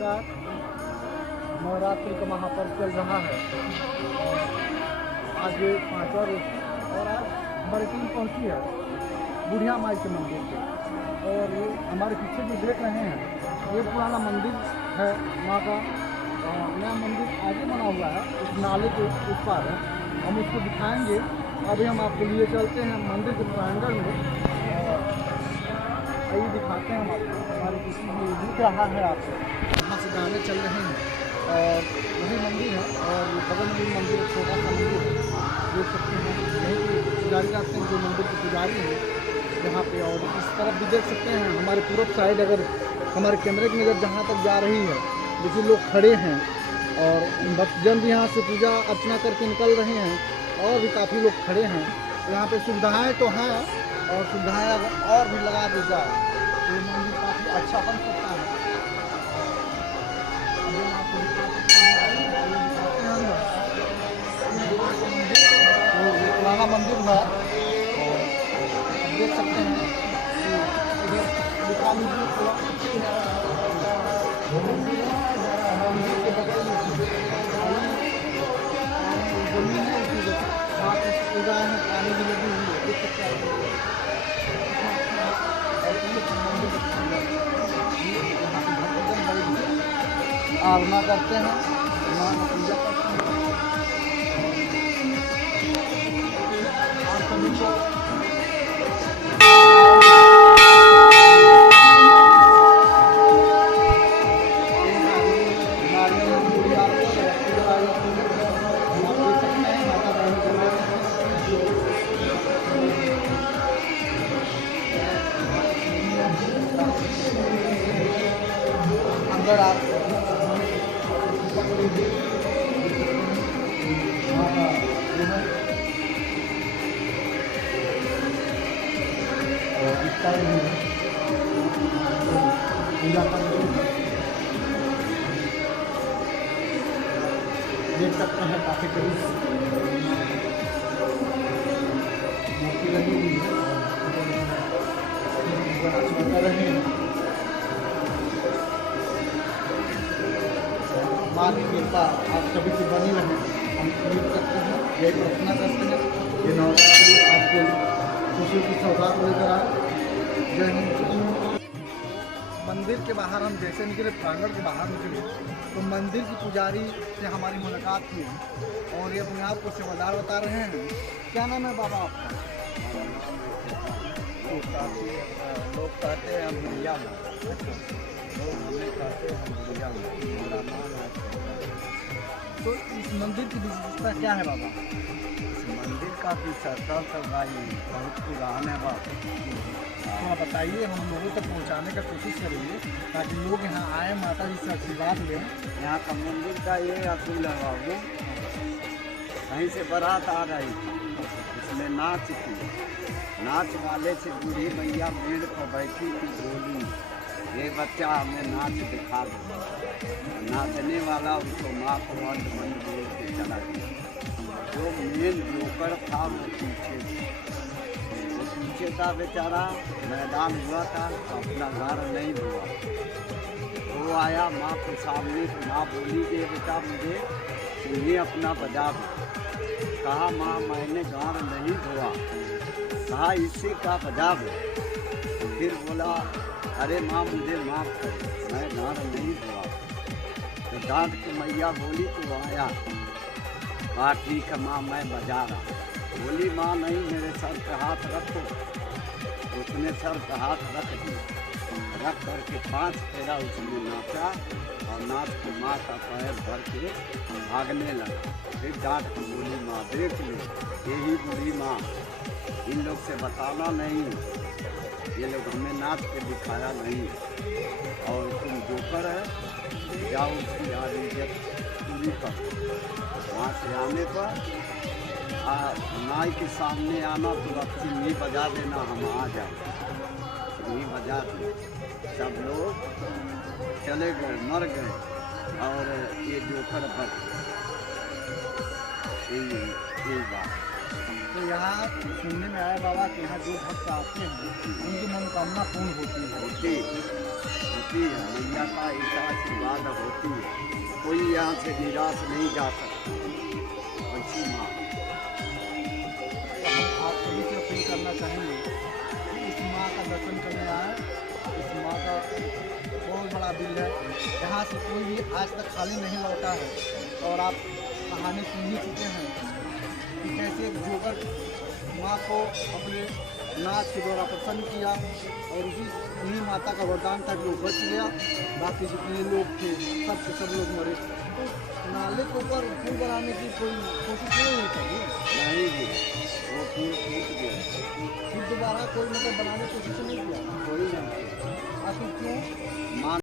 नमस्कार। नवरात्रि का महापर्व चल रहा है और आज 5वां रोज और आज हमारी टीम पहुंची है बुढ़िया माई के मंदिर पे। और ये हमारे पीछे जो देख रहे हैं ये पुराना मंदिर है वहाँ का। नया मंदिर आगे बना हुआ है, उस नाले के उस पार है, हम उसको दिखाएंगे। अभी हम आपको लिए चलते हैं मंदिर के प्रांगण में, आइए दिखाते हैं हम आपको। हमारे किसी में दिख रहा है आपको, यहाँ से गाने चल रहे हैं और वही मंदिर है। और बगल में भी मंदिर, छोटा सा मंदिर है, देख सकते हैं। यहीं पे पुजारी आते हैं, जो मंदिर के पुजारी हैं यहाँ पे। और इस तरफ भी देख सकते हैं हमारे पूरब साइड, अगर हमारे कैमरे की नज़र जहाँ तक जा रही है, देखिए लोग खड़े हैं और भक्तजन भी यहाँ से पूजा अर्चना करके निकल रहे हैं। और भी काफ़ी लोग खड़े हैं। यहाँ पे सुविधाएँ तो हैं और सुविधाएँ अगर और भी लगा दी जाए तो ये मंदिर काफ़ी अच्छा बन सकता है। अभी हम आपको दिखा सकते हैं अंदर। तो ये पुराना मंदिर है और आप देख सकते हैं इधर दिखा लीजिए थोड़ा। मंदिर के बगल में जमीन है, उसकी साथ उगाए हैं, पानी भी लगी हुई है, देख सकते हैं। आराधना करते हैं, पूजा करते हैं और सभी को अंदर आप पूजा देख सकते हैं, काफी करीब मूर्ति लगी हुई है, कर रहे हैं। माँ की कृपा आप सभी की बनी रहे, हम उम्मीद करते हैं, यही प्रार्थना करते हैं। ये नवरात्रि आपको खुशी की सौगात लेकर आए। जय हिंद। मंदिर के बाहर हम जैसे निकले, प्रांगण के बाहर निकले तो मंदिर की पुजारी से हमारी मुलाकात हुई और ये अपने आप को सेवादार बता रहे हैं। क्या नाम है बाबा आपका? लोग कहते हैं हम भैया, लोग हमें कहते हैं हम भैया, मेरा नाम है। तो इस मंदिर की विशेषता क्या है बाबा? इस मंदिर का भी सर्कल तो भाई बहुत पुराना है बाबा। थोड़ा बताइए, हम लोगों तक पहुंचाने का कोशिश करेंगे ताकि लोग यहाँ आए, माता जी से आशीर्वाद लें। यहाँ का मंदिर का ये असूल है बाबू, कहीं से बारात आ रही थी, इसमें नाच थी, नाच वाले से बूढ़ी मैया पेड़ पर बैठी थी, बोली ये बच्चा हमें नाच दिखा दो। नाचने वाला उसको माँ को अंत बंद बोल के चला गया। जो मेन जोकर था वो पीछे था बेचारा, मैदान हुआ था, अपना घर नहीं हुआ। वो आया माँ के सामने, माँ बोली कि बेटा मुझे तुम्हें अपना बजा दो। कहा माँ मैंने गार नहीं धोआ। कहा इससे का बजा दो। फिर बोला अरे माँ मुझे माफ़ कर, मैं गार नहीं धोआ। तो डांट के मैया बोली तो आया, कहा ठीक है माँ मैं बजा रहा। बोली माँ नहीं मेरे सर पे हाथ रखो। उसने सर पे हाथ रख दिया, रख करके 5 फेरा उसने नाचा और नाच के माँ का पैर भर के भागने लगा। फिर डांट के बोली माँ देख लो यही बुरी माँ, इन लोग से बताना नहीं, ये लोग हमें नाच के दिखाया नहीं और तुम जोकर है, जाओ उसकी आज इज्जत पूरी कर। वहाँ से आने पर नाई के सामने आना तो अच्छी नहीं बजा देना, हम आ जाए नहीं बजा दे। सब लोग चले गए, मर गए और ये जोकर बच यही बात। तो यहाँ सुनने में आया बाबा कि यहाँ जो भक्त आते हैं उनकी मनोकामना पूर्ण होती है। होती है मैया का ऐसा आशीर्वाद मुराद होती है, कोई यहाँ से निराश नहीं जा सकता। ऐसी माँ आप सभी से अपील करना चाहेंगे कि इस माँ का दर्शन करने आए। इस माँ का बहुत बड़ा दिल है, यहाँ से कोई भी आज तक खाली नहीं लौटा है। और आप कहानी सुन ही चुके हैं कि कैसे एक जोकर माँ को अपने नाच के द्वारा प्रसन्न किया और उन्हीं माता का वरदान था कि वो बच गया। बाकी जितने लोग थे सब के सब लोग मरे। तो नाले के ऊपर पुल बनाने की कोई कोशिश नहीं होनी चाहिए। नहीं जी, वो पुल टूट गया, फिर दोबारा कोई मतलब बनाने की कोशिश नहीं किया। कोई नहीं। आखिर क्यों? माँ